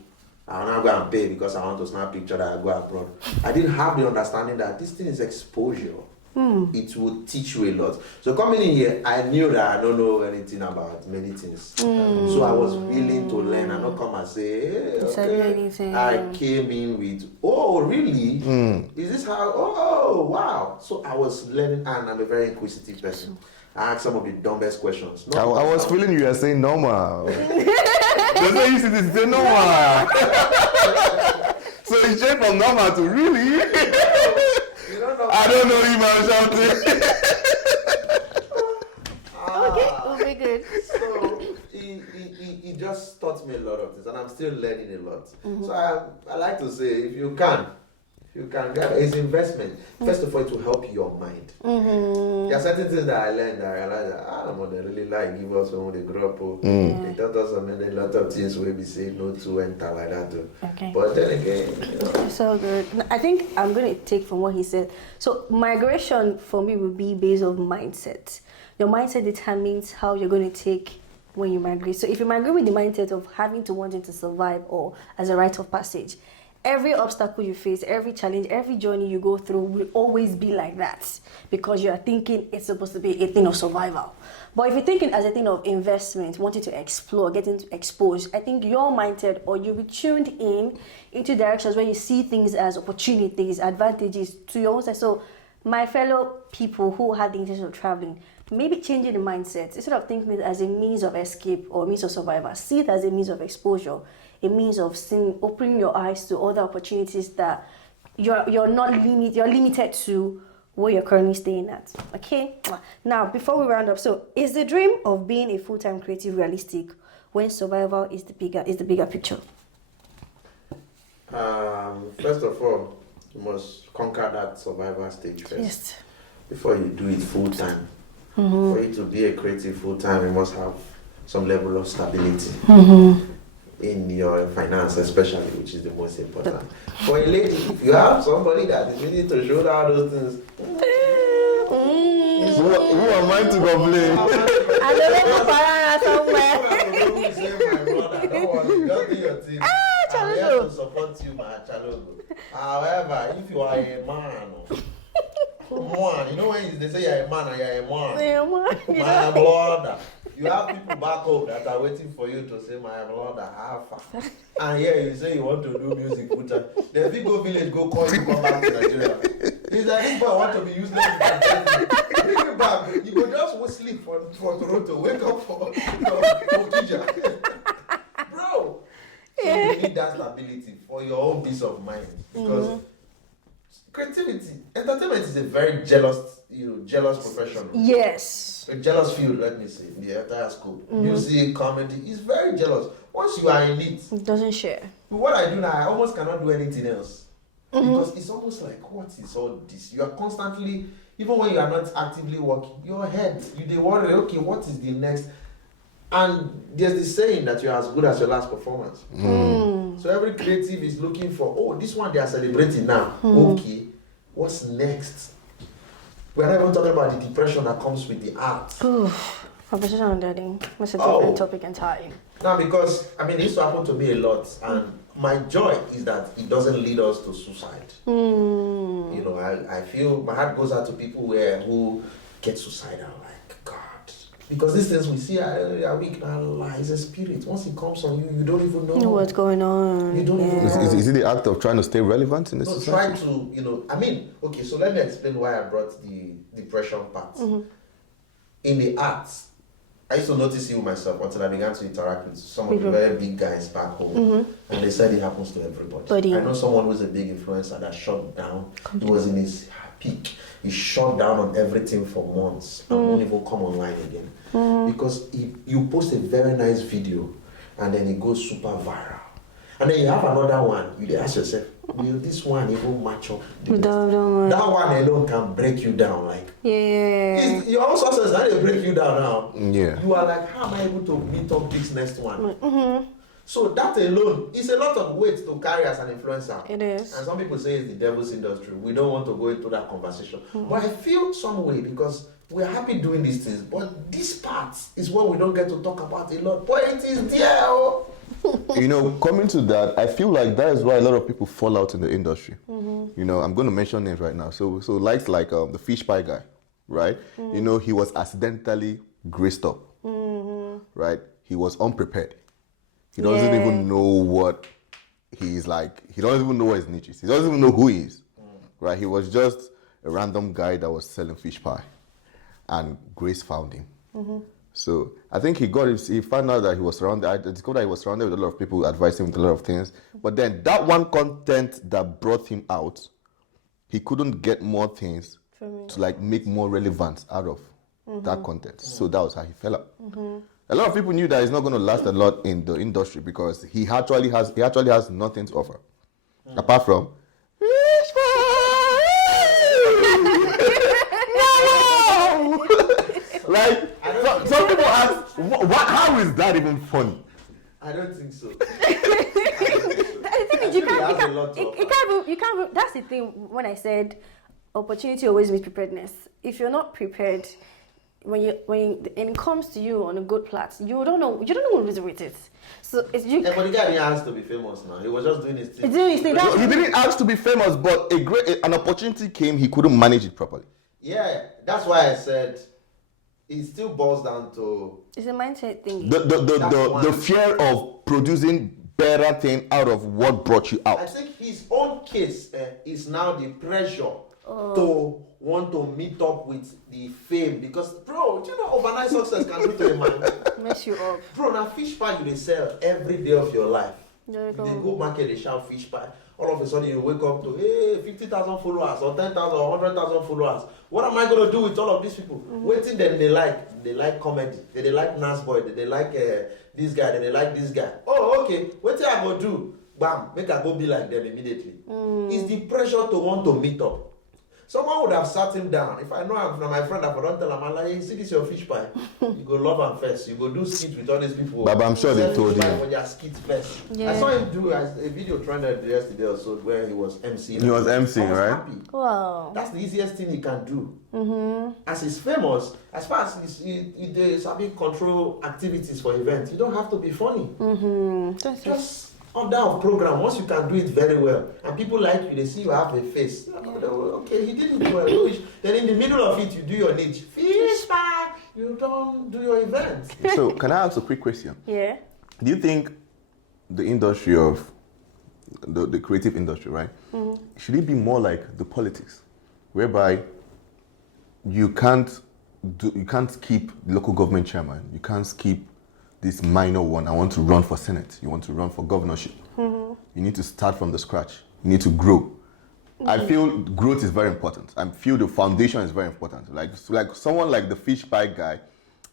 I'll not go and pay because I want to snap a picture that I go abroad. I didn't have the understanding that this thing is exposure. It will teach you a lot. So coming in here, I knew that I don't know anything about many things. So I was willing to learn and not come and say, hey, okay. I came in with, oh, really? Is this how? Oh, wow. So I was learning, and I'm a very inquisitive person. I asked some of the dumbest questions. I was feeling you were saying normal. That's why you say normal. So you changed from normal to really? I don't know him or something. Okay, we'll be good. So he just taught me a lot of things, and I'm still learning a lot. So I like to say, if you can it's investment. First of all, it will help your mind. There are certain things that I learned that I realized that I don't want to really like give us when they grow up. They taught us a lot of things where we say no to enter like that too. Okay. But then again, So good. I think I'm going to take from what he said. So migration for me will be based on mindset. Your mindset determines how you're going to take when you migrate. So if you migrate with the mindset of wanting to survive or as a rite of passage, every obstacle you face, every challenge, every journey you go through will always be like that, because you are thinking it's supposed to be a thing of survival. But if you're thinking as a thing of investment, wanting to explore, getting exposed, I think your mindset, or you'll be tuned into directions where you see things as opportunities, advantages to your own side. So my fellow people who have the intention of traveling, maybe changing the mindset. Instead of thinking it as a means of escape or a means of survival, see it as a means of exposure, a means of seeing, opening your eyes to other opportunities that you're limited to where you're currently staying at. Okay. Now, before we round up, so is the dream of being a full-time creative realistic when survival is the bigger picture? First of all, you must conquer that survival stage first. Yes. Before you do it full-time. For you to be a creative full-time, you must have some level of stability in your finance, especially, which is the most important. For a lady, if you have somebody that is willing to show out those things, who am I to complain? I don't know somewhere. Don't worry, just do your thing. I'm here to support you, my chalogo. However, if you are a man, One. You know when they say you're a man and you're a man? Yeah, My brother. You have people back home that are waiting for you to say, my brother, how far? And here you say you want to do music. The big go village go call you come back to Nigeria. It's like, this boy want to be useless. Bring you back. You go just sleep for Toronto. Wake up for Okija. Bro. So you need that stability for your own peace of mind. Because creativity, entertainment is a very jealous profession. Yes. A jealous field, let me say, in the entire school. Music, comedy, is very jealous. Once you are in it doesn't share. What I do now, I almost cannot do anything else. Because it's almost like, what is all this? You are constantly, even when you are not actively working, your head, they worry, okay, what is the next? And there's this saying that you're as good as your last performance. So every creative is looking for, oh, this one they are celebrating now. Okay, what's next? We're not even talking about the depression that comes with the art. Conversation on that thing. That's a different topic entirely. Now, because, it used to happen to me a lot. And my joy is that it doesn't lead us to suicide. You know, I feel my heart goes out to people who get suicidal. Like, God. Because these things we see are weak now. It's a spirit. Once it comes on you, you don't even know what's going on. You don't even know. Is it the act of trying to stay relevant in this society? Try to, okay, so let me explain why I brought the depression part. In the arts, I used to notice it with myself until I began to interact with some of the very big guys back home. And they said it happens to everybody. I know someone who's a big influencer that shut down. He was in his peak. He shut down on everything for months and won't even come online again. Because you post a very nice video and then it goes super viral. And then you have another one, you ask yourself, will this one even match up? That one alone can break you down. Like, your own success, how they break you down now. You are like, how am I able to meet up this next one? So that alone is a lot of weight to carry as an influencer. It is. And some people say it's the devil's industry. We don't want to go into that conversation. But I feel some way because we're happy doing these things. But this part is what we don't get to talk about a lot. But it is there. Coming to that, I feel like that is why a lot of people fall out in the industry. I'm going to mention names right now. So like the fish pie guy, right? He was accidentally graced up, right? He was unprepared. He doesn't even know what he's like. He doesn't even know what his niche is. He doesn't even know who he is, right? He was just a random guy that was selling fish pie, and Grace found him. So I think he found out that he was surrounded. I discovered that he was surrounded with a lot of people who advised him with a lot of things. But then that one content that brought him out, he couldn't get more things to make more relevance out of that content. So that was how he fell out. A lot of people knew that he's not going to last a lot in the industry because he actually has nothing to offer apart from right? Some people ask, how is that even funny? I don't think so. You can't. That's the thing. When I said opportunity always means preparedness. If you're not prepared, when it comes to you on a good plot, you don't know what reason it is. So it's you. But the guy didn't ask to be famous now. He was just doing his thing. He didn't ask to be famous, but an opportunity came. He couldn't manage it properly. Yeah, that's why I said it still boils down to. It's a mindset thing. The fear of producing better thing out of what brought you out. I think his own case is now the pressure to want to meet up with the fame because, bro, do you know overnight success can do to a man? Mess you up. Bro, now fish pie you they sell every day of your life. They go market, they shout fish pie. All of a sudden you wake up to 50,000 followers or 10,000 or 100,000 followers. What am I gonna do with all of these people? Waiting them they like comedy, they like Nas Boy, they like this guy, they like this guy. Oh, okay. What I go do? Bam, make I go be like them immediately. It's the pressure to want to meet up. Someone would have sat him down. If I know I'm from my friend, I don't tell him, I'm like, hey, see this your fish pie. You go love and first. You go do skits with all these people. But I'm sure they told you. For their skits first. Yeah. I saw him do a video trying to yesterday or so where he was emceeing. He was emceeing, right? Happy. Wow. That's the easiest thing he can do. As he's famous, as far as he's having control activities for events, you don't have to be funny. Just Order of program, once you can do it very well, and people like you, they see you have a face. Okay, he did it well. Then in the middle of it, you do your niche. Fish pie, you don't do your event. So, can I ask a quick question? Yeah. Do you think the industry of the creative industry, right? Should it be more like the politics, whereby you can't keep the local government chairman, you can't keep this minor one, I want to run for Senate, you want to run for governorship. You need to start from the scratch. You need to grow. I feel growth is very important. I feel the foundation is very important. Like someone like the fish pie guy,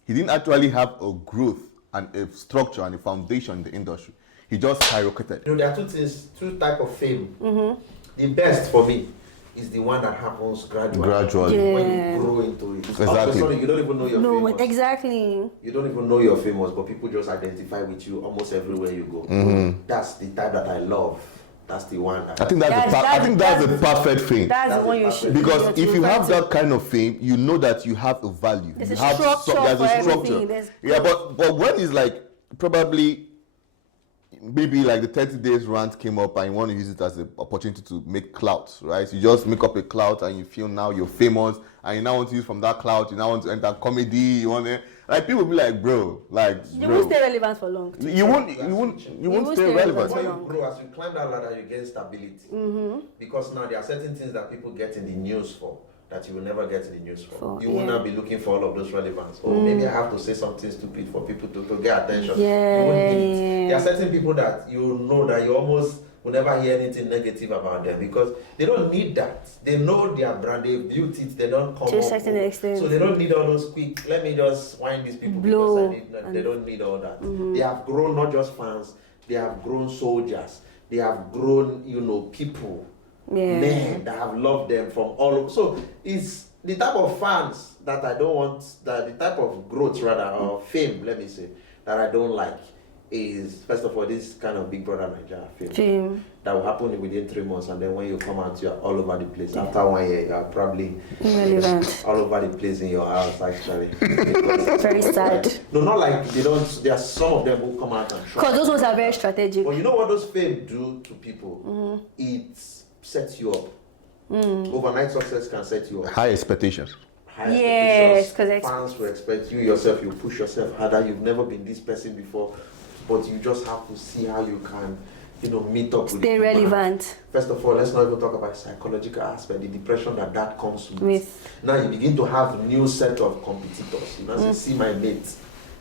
he didn't actually have a growth and a structure and a foundation in the industry. He just skyrocketed. You know, there are two types of fame. The best for me is the one that happens gradually. Yeah. When you grow into it. Exactly. Sorry, you don't even know you're famous. Exactly. You don't even know you're famous, but people just identify with you almost everywhere you go. That's the type that I love. That's the one. I think that's the perfect fame. That's the one you should. Because if you have that kind of fame, you know that you have a value. There's you a have structure there's for a everything. structure. Yeah, but when it's like probably maybe like the 30 days rant came up and you want to use it as an opportunity to make clout, right? So you just make up a clout and you feel now you're famous and you now want to use from that clout, you now want to enter comedy, you want to, like people will be like, bro, like You won't stay relevant for long. you won't stay relevant. When you grow, as you climb that ladder, you gain stability. Because now there are certain things that people get in the news for that you will never get in the news for. You will not be looking for all of those relevance. Or maybe I have to say something stupid for people to get attention. Yeah. You won't need it. There are certain people that you know that you almost will never hear anything negative about them because they don't need that. They know their brand, they've built it, they don't come To a up. certain extent. So they don't need all those quick, let me just wind these people Blow. because they don't need all that. They have grown not just fans, they have grown soldiers, they have grown, people. Men that have loved them from all over. So it's the type of fans that I don't want, that the type of growth rather, or fame, let me say, that I don't like is, first of all, this kind of Big Brother Nigeria fame. That will happen within 3 months, and then when you come out, you're all over the place. After 1 year, you're probably all over the place in your house, actually. Very sad. No, not like they don't, there are some of them who come out and try. Because those ones are very strategic. But you know what those fame do to people? It sets you up. Overnight success can set you up. High expectations. Yes, because fans will expect you yourself, you push yourself harder. You've never been this person before, but you just have to see how you can, meet up with stay relevant. First of all, let's not even talk about psychological aspect, the depression that comes with. Now you begin to have a new set of competitors. You know, say, see my mate.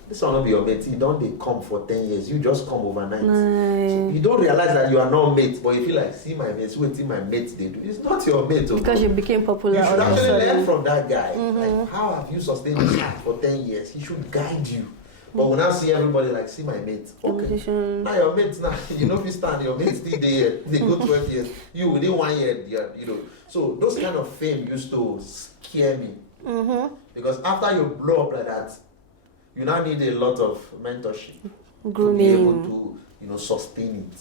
This will not be your mate. You don't they come for 10 years. You just come overnight. So you don't realize that you are not mate, but you feel like, see my mates, wait till my mates they do. It's not your mate. Because you became popular. You should actually learn from that guy. Like, how have you sustained this act for 10 years? He should guide you. But when I see everybody like, see my mate, okay. Now your mates, now you know if you stand, your mates still there, they go 12 years. You within 1 year, So those kind of fame used to scare me. Because after you blow up like that, you now need a lot of mentorship to be able to, sustain it.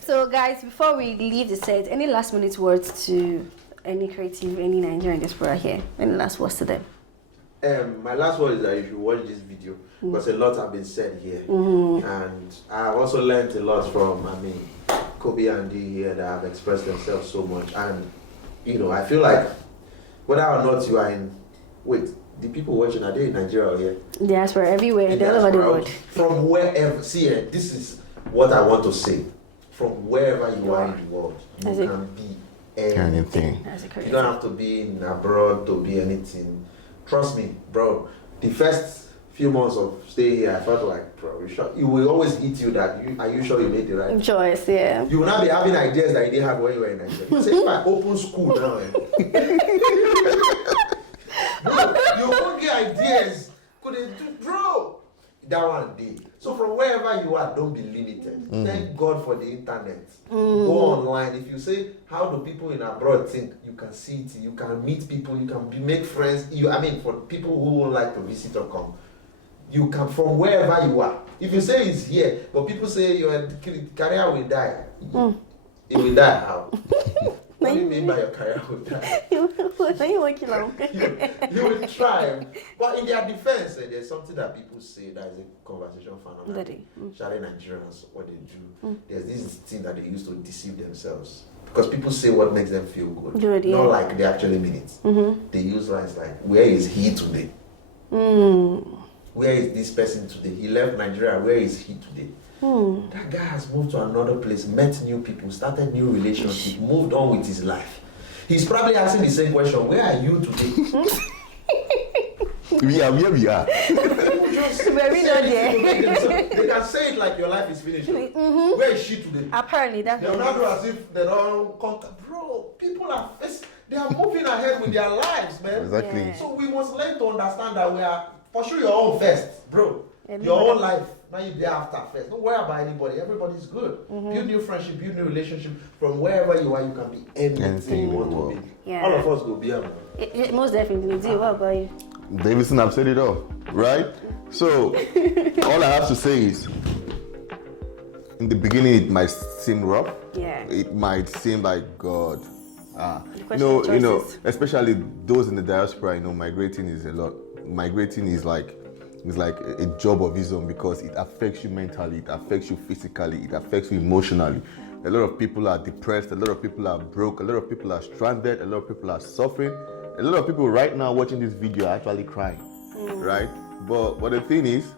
So guys, before we leave the set, any last minute words to any creative, any Nigerian diaspora here? Any last words to them? My last word is that you should watch this video because a lot have been said here, and I've also learned a lot from Kobi and Dee here that have expressed themselves so much, and I feel like whether or not you are in the people watching, are they in Nigeria or here? Diaspora everywhere, they're all over the world. From wherever, this is what I want to say. From wherever you are in the world, you can be anything. You don't have to be in abroad to be anything. Trust me, bro. The first few months of stay here, I felt like, bro, it will always hit you that are you sure you made the right choice? Yeah. You will not be having ideas that you didn't have when you were in Nigeria. You say, if I open school now, you won't get ideas. Could they do, bro? That one day. So from wherever you are, don't be limited. Thank God for the internet. Go online. If you say, how do people in abroad think? You can see it. You can meet people. You can make friends. For people who would like to visit or come, you can from wherever you are. If you say it's here, but people say your career will die. It will die how? What do you mean by your career will die? You will try. But in their defense, there's something that people say that is a conversation phenomenon. Especially Nigerians, what they do. There's this thing that they use to deceive themselves. Because people say what makes them feel good. Not like they actually mean it. They use lines like, where is he today? Where is this person today? He left Nigeria, where is he today? That guy has moved to another place, met new people, started new relationships, moved on with his life. He's probably asking the same question, where are you today? We are where we are. They can say it like your life is finished. Where is she today? Apparently, that's they'll not do as if they don't contact. Bro, people are they are moving ahead with their lives, man. Exactly. Yeah. So we must learn to understand that we are pursue your own first, bro. Your own life. Now you there after first. Don't worry about anybody. Everybody's good. Build new friendship, build new relationship. From wherever you are, you can be anything you want to be. Yeah. All of us go be able. Most definitely. What about you? Davidsyn, I've said it all, right? So, all I have to say is, in the beginning, it might seem rough. Yeah. It might seem like, God, you know, especially those in the diaspora, migrating is a lot. Migrating is like a job of its own because it affects you mentally, it affects you physically, it affects you emotionally. A lot of people are depressed, a lot of people are broke, a lot of people are stranded, a lot of people are suffering. A lot of people right now watching this video are actually crying, right? But the thing is,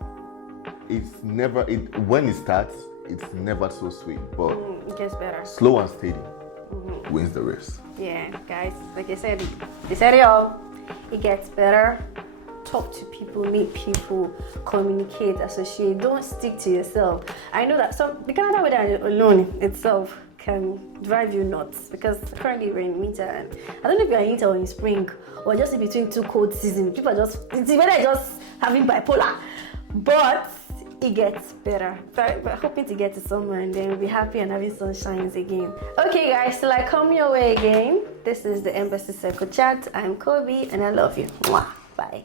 when it starts, it's never so sweet. But it gets better. Slow and steady wins the race. Yeah, guys, like I said, they said it all. It gets better. Talk to people, meet people, communicate, associate. Don't stick to yourself. I know that the Canada weather alone itself can drive you nuts because currently we're in winter and I don't know if you're in winter or in spring or just in between two cold seasons. People are the weather is just having bipolar, but it gets better. We're hoping to get to summer and then we'll be happy and having sunshines again. Okay guys, till I come your way again, this is the Embassy Circle Chat. I'm Kobi and I love you. Mwah. Bye.